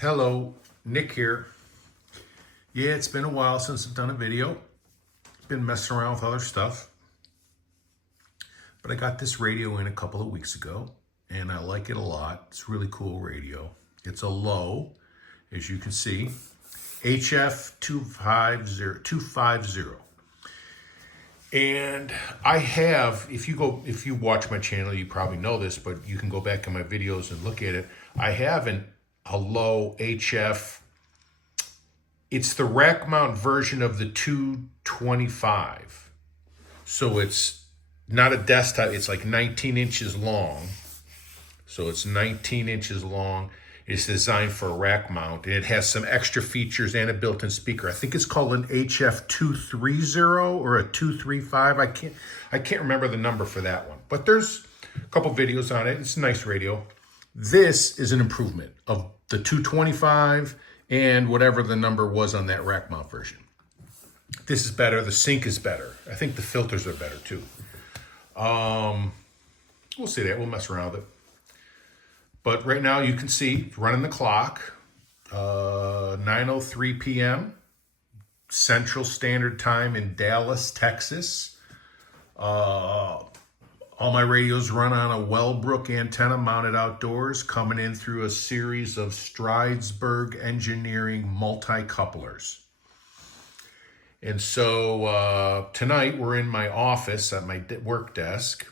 Hello, Nick here. Yeah, it's been a while since I've done a video. Been messing around with other stuff. But I got this radio in a couple of weeks ago, and I like it a lot. It's a really cool radio. It's a Lowe, as you can see, HF-250. And I have, if you watch my channel, you probably know this, but you can go back in my videos and look at it. I have a Lowe HF. It's the rack mount version of the 225. So it's not a desktop, it's like 19 inches long. So it's 19 inches long. It's designed for a rack mount, and it has some extra features and a built-in speaker. I think it's called an HF-230 or a 235. I can't remember the number for that one. But there's a couple videos on it. It's a nice radio. This is an improvement of the 225 and whatever the number was on that rack mount version. This is better. The sync is better. I think the filters are better too. We'll see that. We'll mess around with it. But right now you can see running the clock, 9:03 p.m. Central Standard Time in Dallas, Texas. All my radios run on a Wellbrook antenna mounted outdoors, coming in through a series of Stridesburg Engineering multi-couplers. And so tonight we're in my office at my work desk.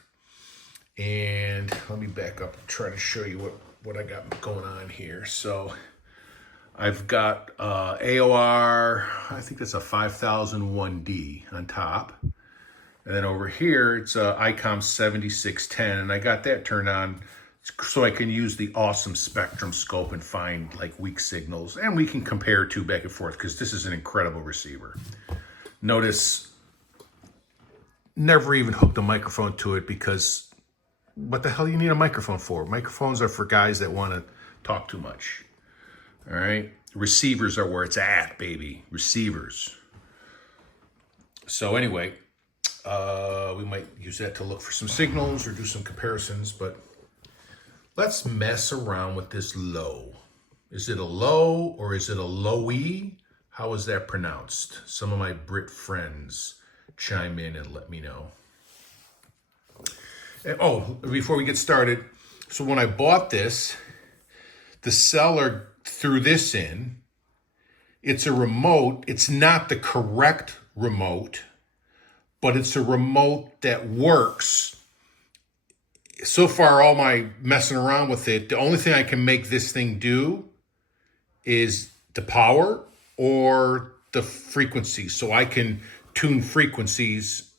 And let me back up and try to show you what I got going on here. So I've got AOR, I think that's a 5001D on top. And then over here, it's a ICOM 7610, and I got that turned on so I can use the awesome spectrum scope and find like weak signals. And we can compare two back and forth because this is an incredible receiver. Notice, never even hooked a microphone to it because what the hell do you need a microphone for? Microphones are for guys that want to talk too much. All right? Receivers are where it's at, baby. Receivers. So anyway, we might use that to look for some signals or do some comparisons, but let's mess around with this Lowe. Is it a Lowe or is it a Lowe? How is that pronounced? Some of my Brit friends chime in and let me know. Oh, before we get started, so when I bought this, the seller threw this in. It's a remote. It's not the correct remote, but it's a remote that works. So far, all my messing around with it, the only thing I can make this thing do is the power or the frequency. So I can tune frequencies,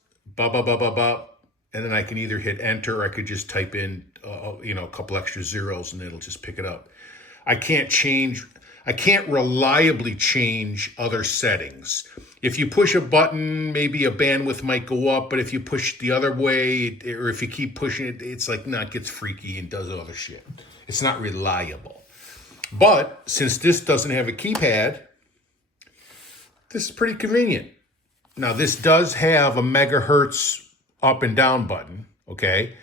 and then I can either hit enter or I could just type in, a couple extra zeros and it'll just pick it up. I can't reliably change other settings. If you push a button, maybe a bandwidth might go up, but if you push the other way, or if you keep pushing it, it's like, it gets freaky and does other shit. It's not reliable. But since this doesn't have a keypad, this is pretty convenient. Now, this does have a megahertz up and down button, okay?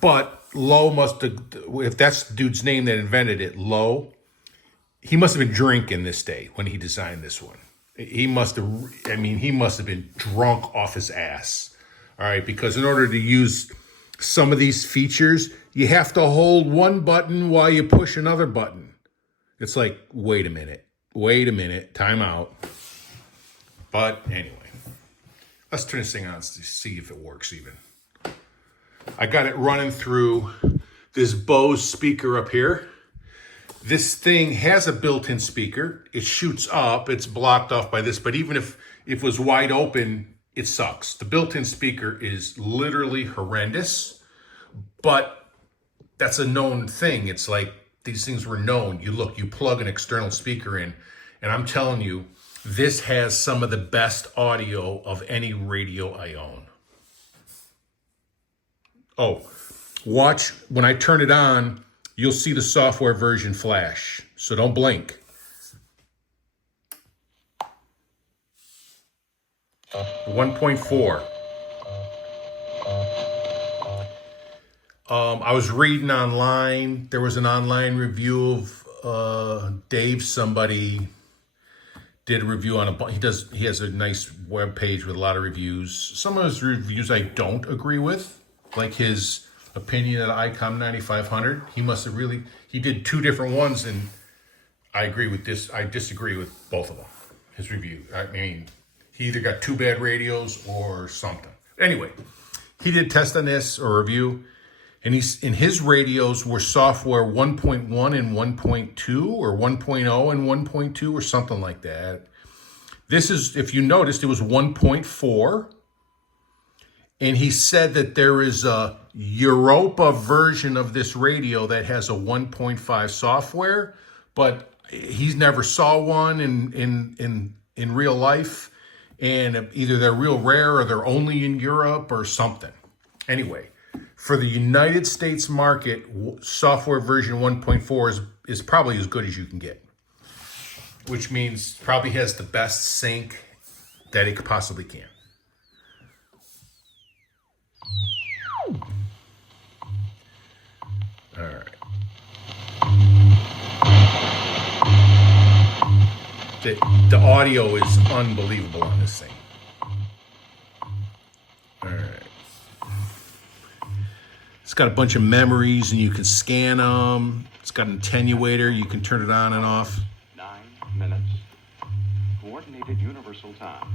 But Lowe must have, if that's the dude's name that invented it, Lowe, he must have been drinking this day when he designed this one. He must have been drunk off his ass, all right? Because in order to use some of these features, you have to hold one button while you push another button. It's like, wait a minute, time out. But anyway, let's turn this thing on to see if it works even. I got it running through this Bose speaker up here. This thing has a built-in speaker. It shoots up. It's blocked off by this, but even if it was wide open, it sucks. The built-in speaker is literally horrendous, but that's a known thing. It's like these things were known. You plug an external speaker in, and I'm telling you, this has some of the best audio of any radio I own. Oh, watch, when I turn it on, you'll see the software version flash, so don't blink. 1.4. I was reading online. There was an online review Dave, somebody did a review on he has a nice web page with a lot of reviews. Some of his reviews I don't agree with, like his opinion of the ICOM 9500. He did two different ones, and I disagree with both of them. His review. I mean, he either got two bad radios or something. Anyway, he did test on this or review, and his radios were software 1.1 and 1.2 or 1.0 and 1.2 or something like that. This is, if you noticed, it was 1.4. And he said that there is a Europa version of this radio that has a 1.5 software, but he's never saw one in real life. And either they're real rare or they're only in Europe or something. Anyway, for the United States market, software version 1.4 is probably as good as you can get, which means probably has the best sync that it possibly can. All right. The audio is unbelievable on this thing. All right. It's got a bunch of memories and you can scan them. It's got an attenuator. You can turn it on and off. 9 minutes. Coordinated universal time.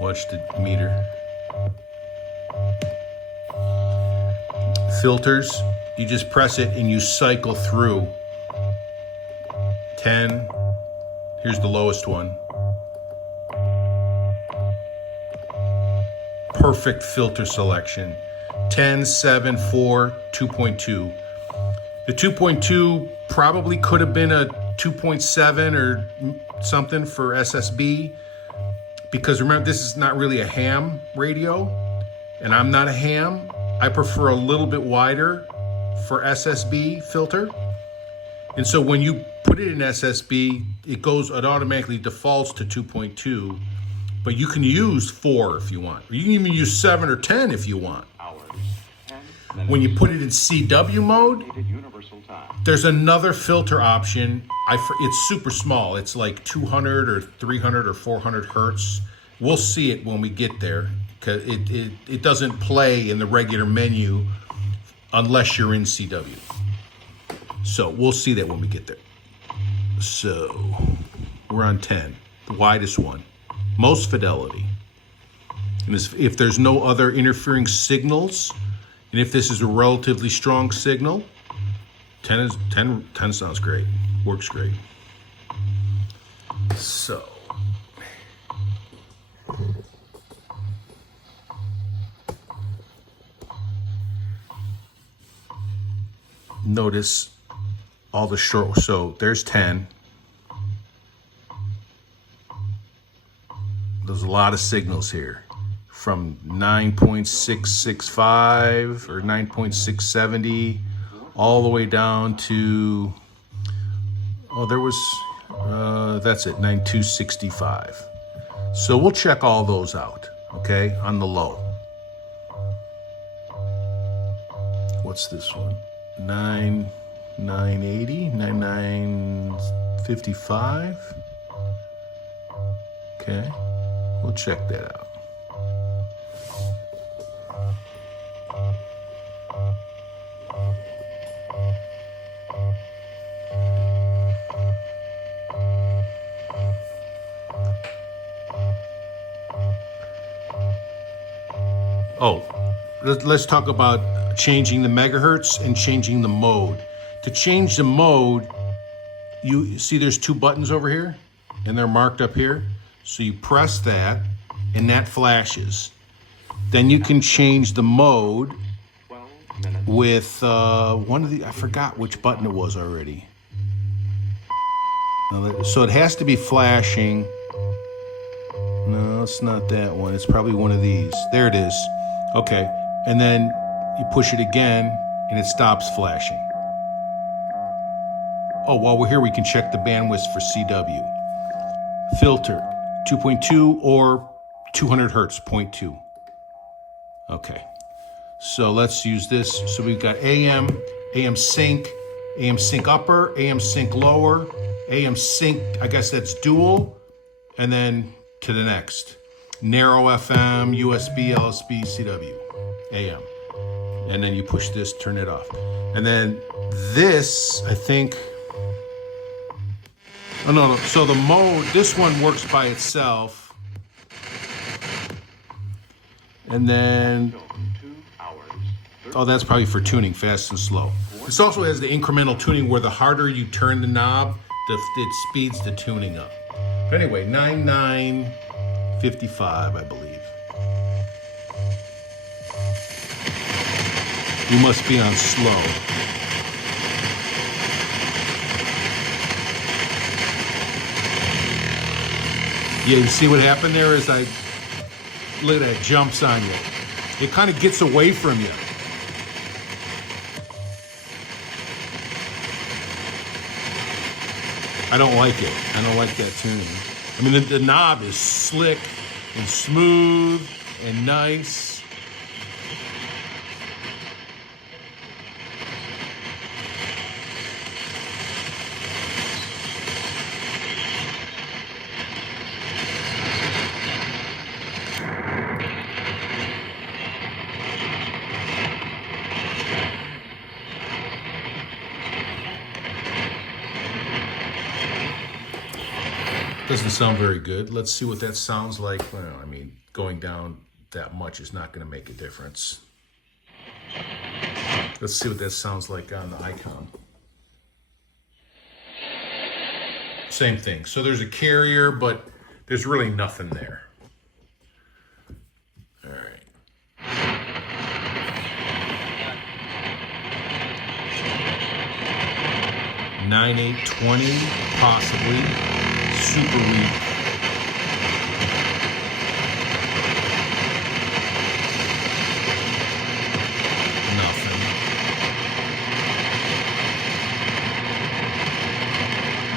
Watch the meter. Filters, you just press it and you cycle through. 10. Here's the lowest one. Perfect filter selection. 10, 7, 4, 2.2. The 2.2 probably could have been a 2.7 or something for SSB, because remember, this is not really a ham radio, and I'm not a ham. I prefer a little bit wider for SSB filter. And so when you put it in SSB, it automatically defaults to 2.2, but you can use 4 if you want. Or you can even use 7 or 10 if you want. When you put it in CW mode, there's another filter option. It's super small. It's like 200 or 300 or 400 hertz. We'll see it when we get there, because it doesn't play in the regular menu unless you're in CW. So we'll see that when we get there. So we're on 10, the widest one, most fidelity. And if there's no other interfering signals, and if this is a relatively strong signal, 10 sounds great, works great. So notice all the short, so there's 10. There's a lot of signals here, from 9.665 or 9.670 all the way down to, that's it, 9.265. So we'll check all those out, okay, on the low. What's this one? 9.980, 9.955. Okay, we'll check that out. Oh, let's talk about changing the megahertz and changing the mode. To change the mode, you see there's 2 buttons over here, and they're marked up here. So you press that, and that flashes. Then you can change the mode with I forgot which button it was already. So it has to be flashing. No, it's not that one. It's probably one of these. There it is. Okay, and then you push it again, and it stops flashing. Oh, while we're here, we can check the bandwidth for CW. Filter, 2.2 or 200 hertz, 0.2. Okay. So let's use this. So we've got AM sync upper, AM sync lower, AM sync, I guess that's dual, and then to the next. Narrow FM, USB, LSB, CW, AM. And then you push this, turn it off. And then this, I think, oh no, so the mode, this one works by itself. And then, oh, that's probably for tuning fast and slow. This also has the incremental tuning where the harder you turn the knob, it speeds the tuning up. But anyway, 9955, I believe. You must be on slow. Yeah, you see what happened there is look at that, jumps on you. It kind of gets away from you. I don't like it. I don't like that tuning. I mean, the knob is slick and smooth and nice. Doesn't sound very good. Let's see what that sounds like. Well, I mean, going down that much is not going to make a difference. Let's see what that sounds like on the icon. Same thing. So there's a carrier, but there's really nothing there. All right. 9820, possibly. Super weak. Nothing.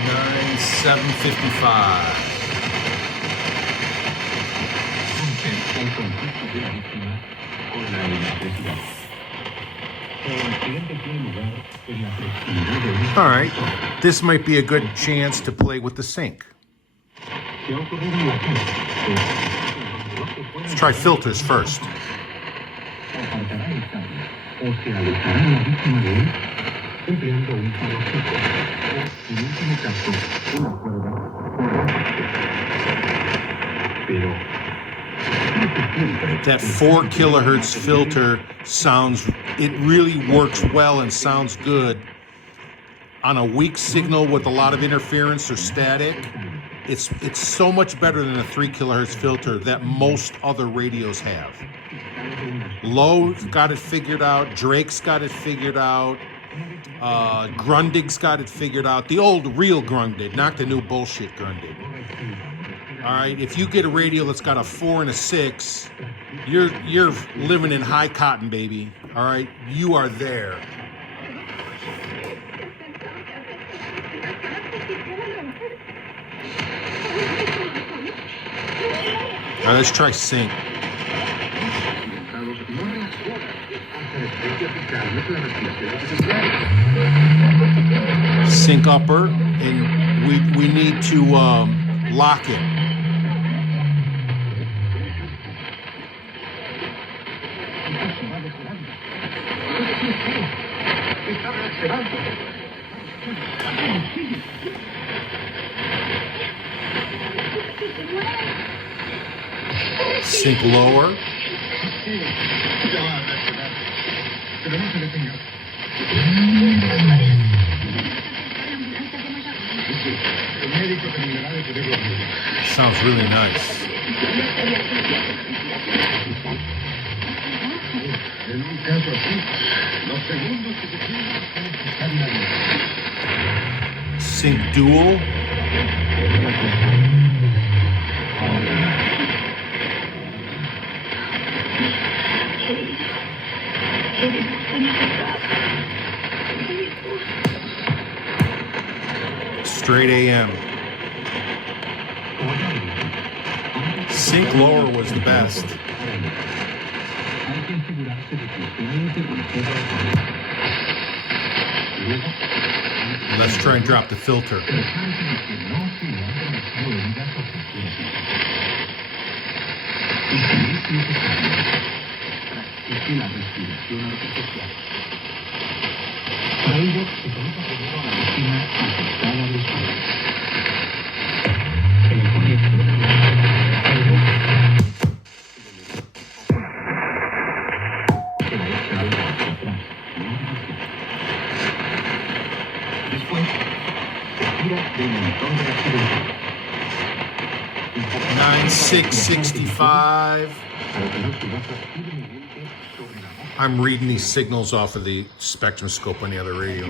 9755. All right, this might be a good chance to play with the sync. Let's try filters first. That 4 kilohertz filter sounds, it really works well and sounds good on a weak signal with a lot of interference or static. It's so much better than a 3 kilohertz filter that most other radios have. Lowe got it figured out. Drake's got it figured out. Grundig's got it figured out. The old real Grundig, not the new bullshit Grundig. All right, if you get a radio that's got a 4 and a 6, you're living in high cotton, baby. All right, you are there. All right, let's try sync. Sync upper, and we need to lock it. Sync lower. Sounds really nice. Sync dual. Straight AM. Sync lower was the best. Let's try and drop the filter. $9,665. I'm reading these signals off of the spectrum scope on the other radio.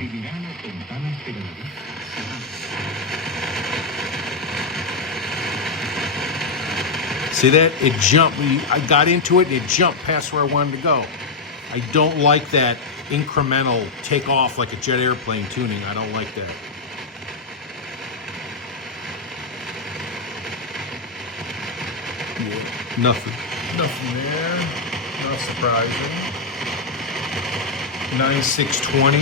See that? It jumped. I got into it and it jumped past where I wanted to go. I don't like that incremental take off like a jet airplane tuning. I don't like that. Yeah, nothing there. Not surprising. 9,620.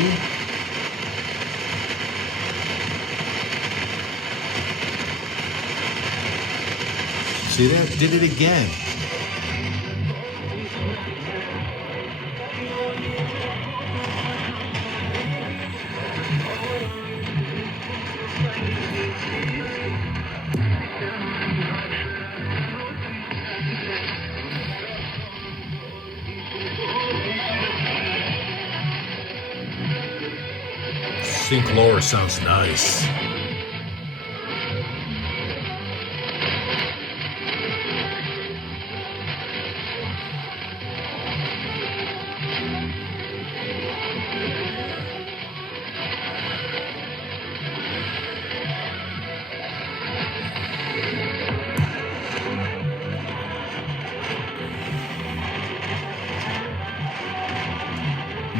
See that? Did it again. Sync lower sounds nice.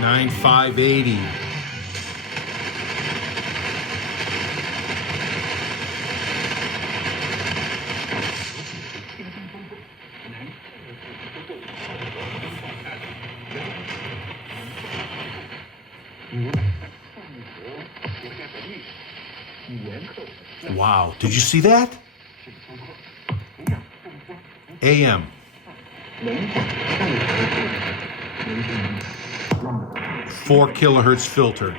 $9,580. Wow, did you see that? AM. 4 kilohertz filter.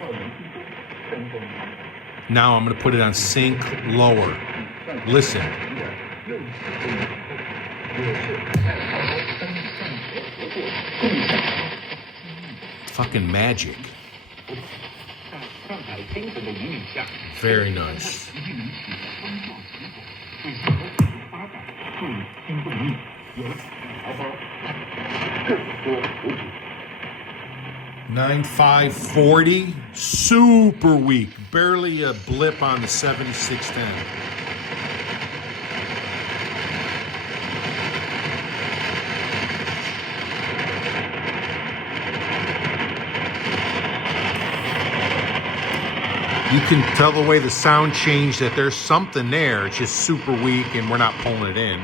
Now I'm going to put it on sync lower. Listen. Fucking magic. Very nice. $9,540, super weak, barely a blip on the 7610. You can tell the way the sound changed that there's something there. It's just super weak and we're not pulling it in.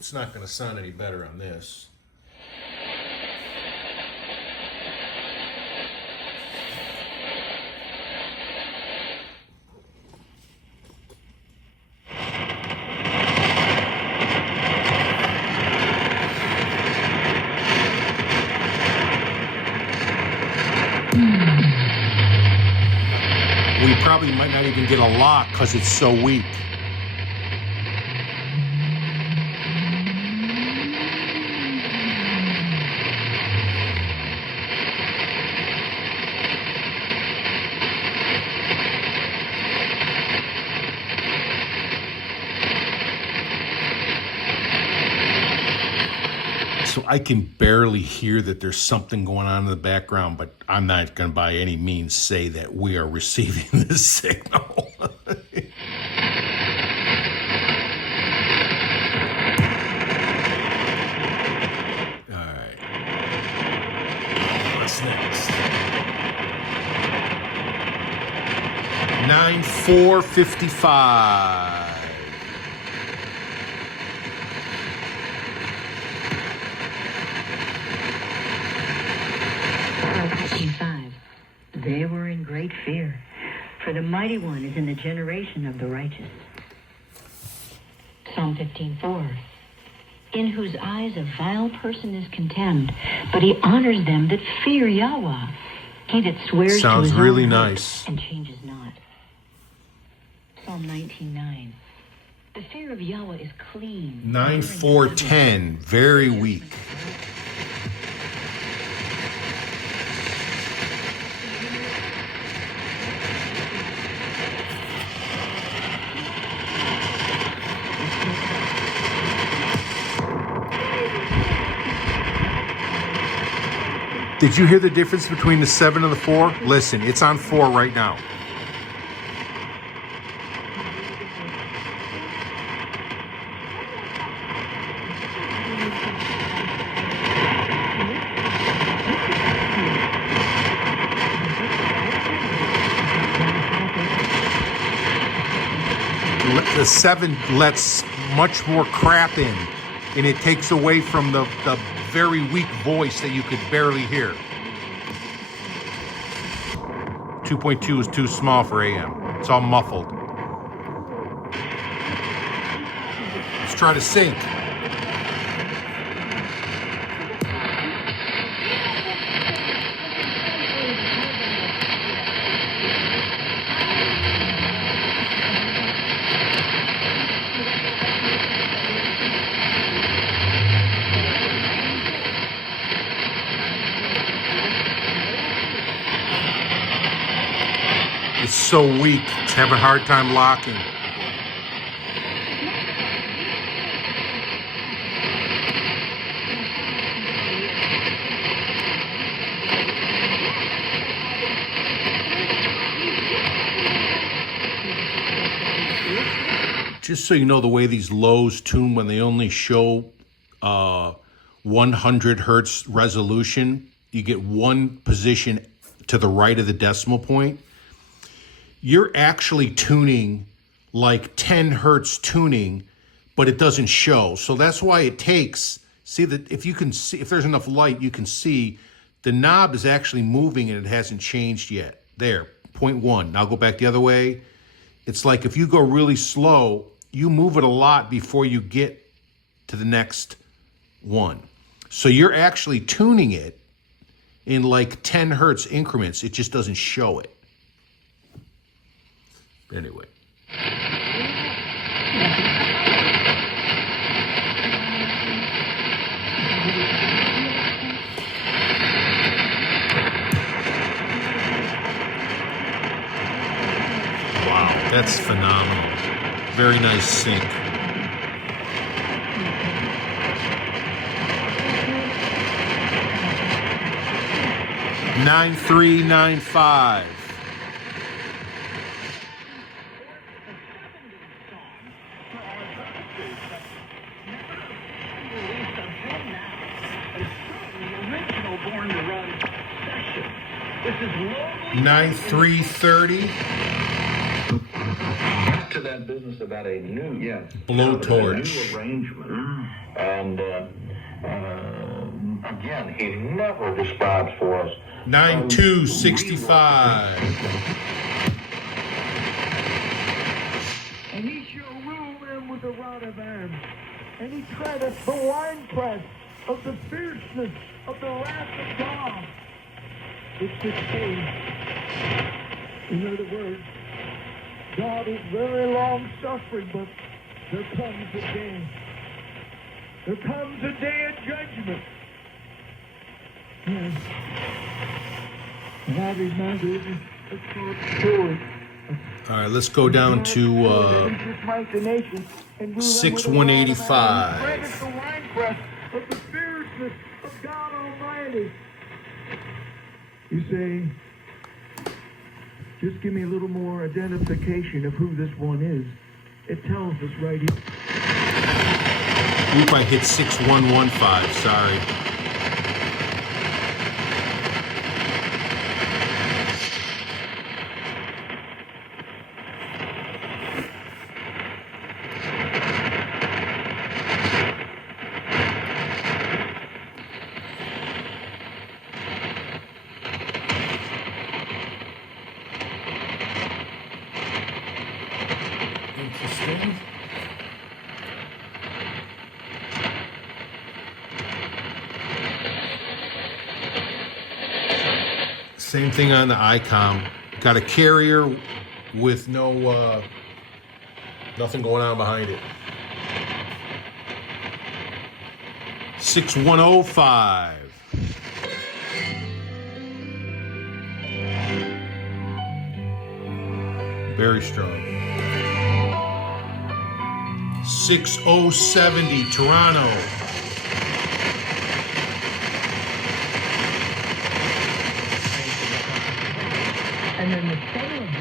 It's not going to sound any better on this. We probably might not even get a lock because it's so weak. So I can barely hear that there's something going on in the background, but I'm not going to by any means say that we are receiving this signal. All right. What's next? 9,455. great fear, for the mighty one is in the generation of the righteous. Psalm 15:4. In whose eyes a vile person is contemned, but he honors them that fear Yahweh. He that swears Sounds to his really own nice. and changes not. Psalm 19:9. The fear of Yahweh is clean. 9-4-10, very weak. Did you hear the difference between the 7 and the 4? Listen, it's on 4 right now. The 7 lets much more crap in, and it takes away from the very weak voice that you could barely hear. 2.2 is too small for AM. It's all muffled. Let's try to sync. It's so weak, it's having a hard time locking. Just so you know, the way these Lowe's tune when they only show 100 hertz resolution, you get one position to the right of the decimal point. You're actually tuning like 10 hertz tuning, but it doesn't show. So that's why it takes, see that if you can see, if there's enough light, you can see the knob is actually moving and it hasn't changed yet. There, 0.1. Now go back the other way. It's like if you go really slow, you move it a lot before you get to the next one. So you're actually tuning it in like 10 hertz increments. It just doesn't show it. Anyway. Wow, that's phenomenal. Very nice sync. Nine 395. This is 9330. to that business about a new Blowtorch. a new arrangement, and again, he never describes for us 9265. And he shall rule them with a rod of iron, and he treadeth the winepress of the fierceness of the wrath of God. It's 16. In other words, God is very long-suffering, but there comes a day. There comes a day of judgment. Yes. And I remember a short story. All right, let's go down to 6185. The winepress of the fierceness of God Almighty. You say, just give me a little more identification of who this one is. It tells us right here. Oop, I hit 6115, sorry. Same thing on the ICOM. Got a carrier with no nothing going on behind it. 6105. Very strong. 6070 Toronto. And then the sale of the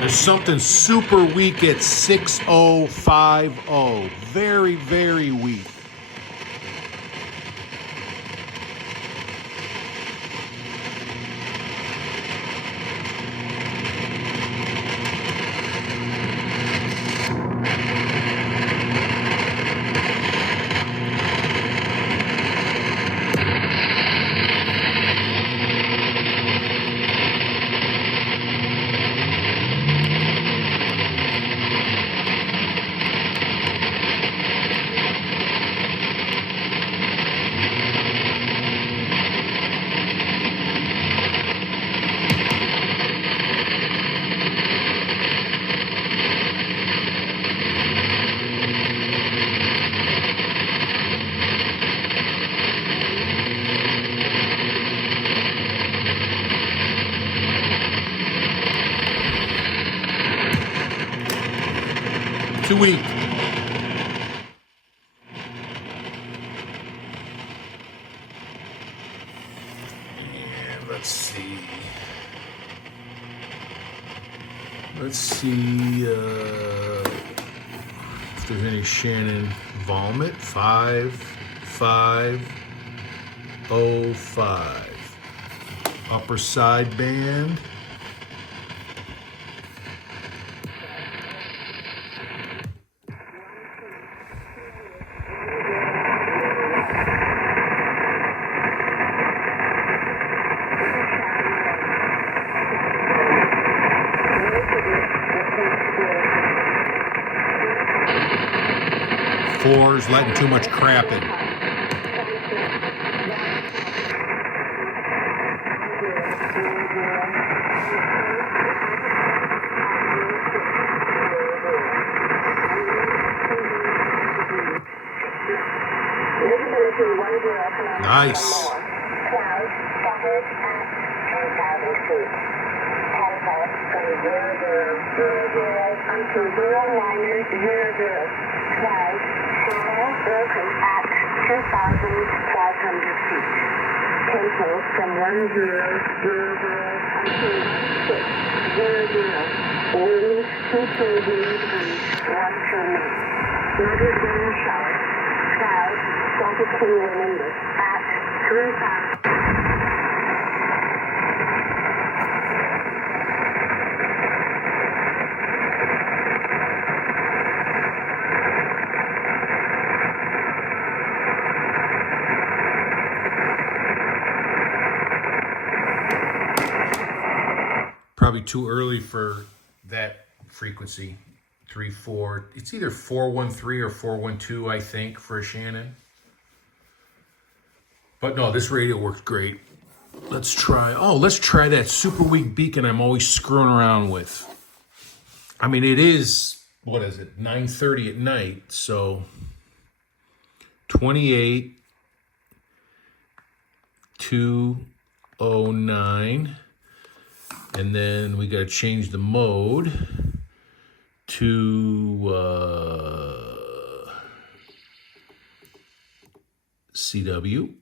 There's something super weak at 6050. Very, very weak. Too weak. And let's see. Let's see if there's any Shannon Vomit. 5505. Upper side band. Fours letting too much crap in. Nice. Broken at 2,500 feet. Tempo from 1000 until 1600. Winds 220 degrees, 1 to me. Moderate rain shower. Clouds, continuing at 3,000. Probably too early for that frequency. 3-4. It's either 413 or 412, I think, for a Shannon. But no, this radio works great. Let's try that super weak beacon I'm always screwing around with. I mean, it is, what is it, 9:30 at night, so 28 209. And then we got to change the mode to CW.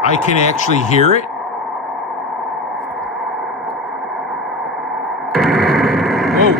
I can actually hear it. Whoa.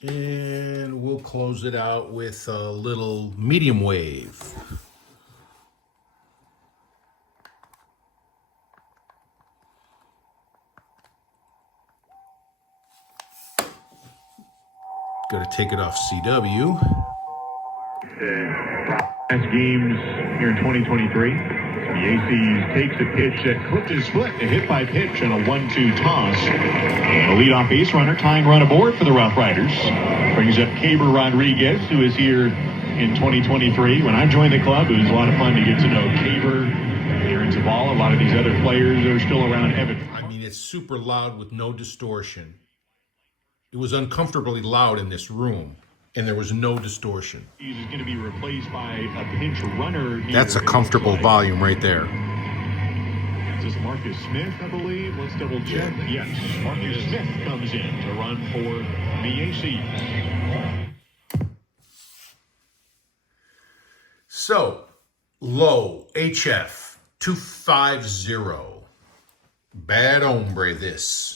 And we'll close it out with a little medium wave. Got to take it off CW. Last games here in 2023. The Aces takes a pitch that clipped his foot, a hit by pitch on a 1-2 toss. And a leadoff base runner tying run aboard for the Rough Riders. Brings up Caber Rodriguez, who is here in 2023. When I joined the club, it was a lot of fun to get to know Caber, Aaron Zavala, a lot of these other players that are still around Evan. I mean, it's super loud with no distortion. It was uncomfortably loud in this room, and there was no distortion. He's going to be replaced by a pinch runner. That's a comfortable volume right there. Is this Marcus Smith, I believe? Let's double check. Yes, Marcus Smith comes in to run for the Aces. So, Lowe HF-250. Bad hombre, this.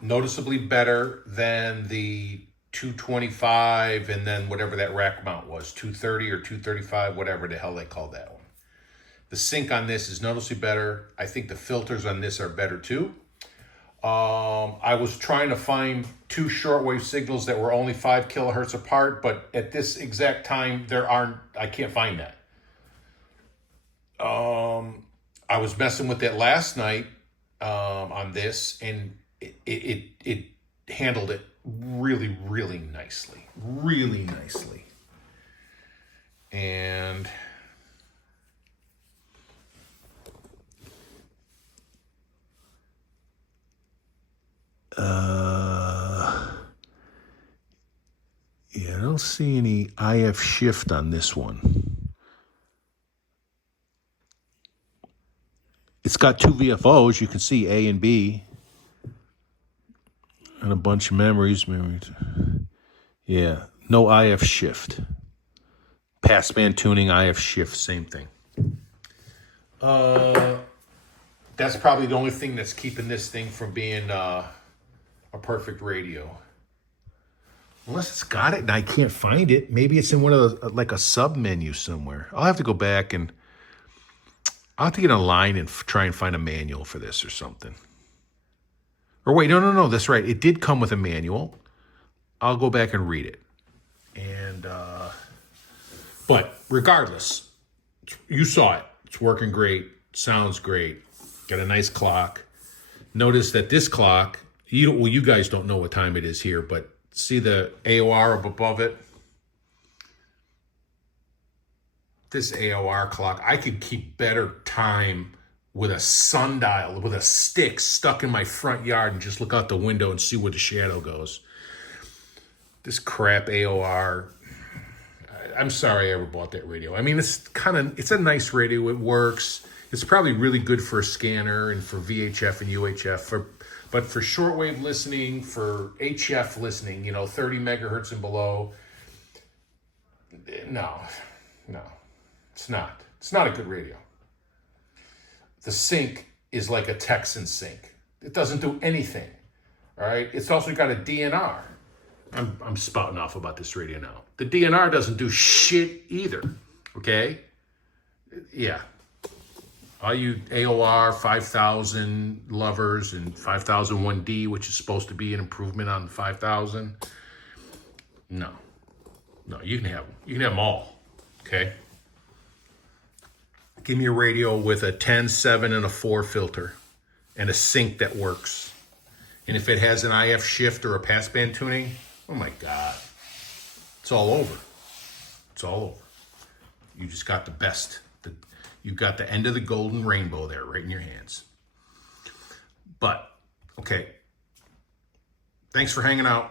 Noticeably better than the 225 and then whatever that rack mount was, 230 or 235, whatever the hell they called that one. The sync on this is noticeably better. I think the filters on this are better too. I was trying to find two shortwave signals that were only 5 kilohertz apart, but at this exact time, I can't find that. I was messing with that last night on this, and it handled it really, really nicely. Really nicely. And yeah, I don't see any IF shift on this one. It's got 2 VFOs. You can see A and B. And a bunch of memories. Yeah, no IF shift. Passband tuning, IF shift, same thing. That's probably the only thing that's keeping this thing from being a perfect radio. Unless it's got it and I can't find it. Maybe it's in one of the, like a sub menu somewhere. I'll have to go back and I'll have to get online and try and find a manual for this or something. Or wait, no, that's right. It did come with a manual. I'll go back and read it. And, but regardless, you saw it. It's working great. Sounds great. Got a nice clock. Notice that this clock, you guys don't know what time it is here, but see the AOR up above it? This AOR clock, I could keep better time with a sundial, with a stick stuck in my front yard and just look out the window and see where the shadow goes. This crap AOR, I'm sorry I ever bought that radio. I mean, it's a nice radio. It works. It's probably really good for a scanner and for VHF and UHF, but for shortwave listening, for HF listening, 30 megahertz and below, no, it's not. It's not a good radio. The sync is like a Texan sync. It doesn't do anything, all right? It's also got a DNR. I'm spouting off about this radio now. The DNR doesn't do shit either, okay? Yeah. All you AOR 5000 lovers and 5001D, which is supposed to be an improvement on the 5000. No, you can have them. You can have them all, okay? Give me a radio with a 10, 7, and a 4 filter and a sync that works. And if it has an IF shift or a passband tuning, oh my God, it's all over. It's all over. You just got the best. You've got the end of the golden rainbow there right in your hands. But, okay. Thanks for hanging out.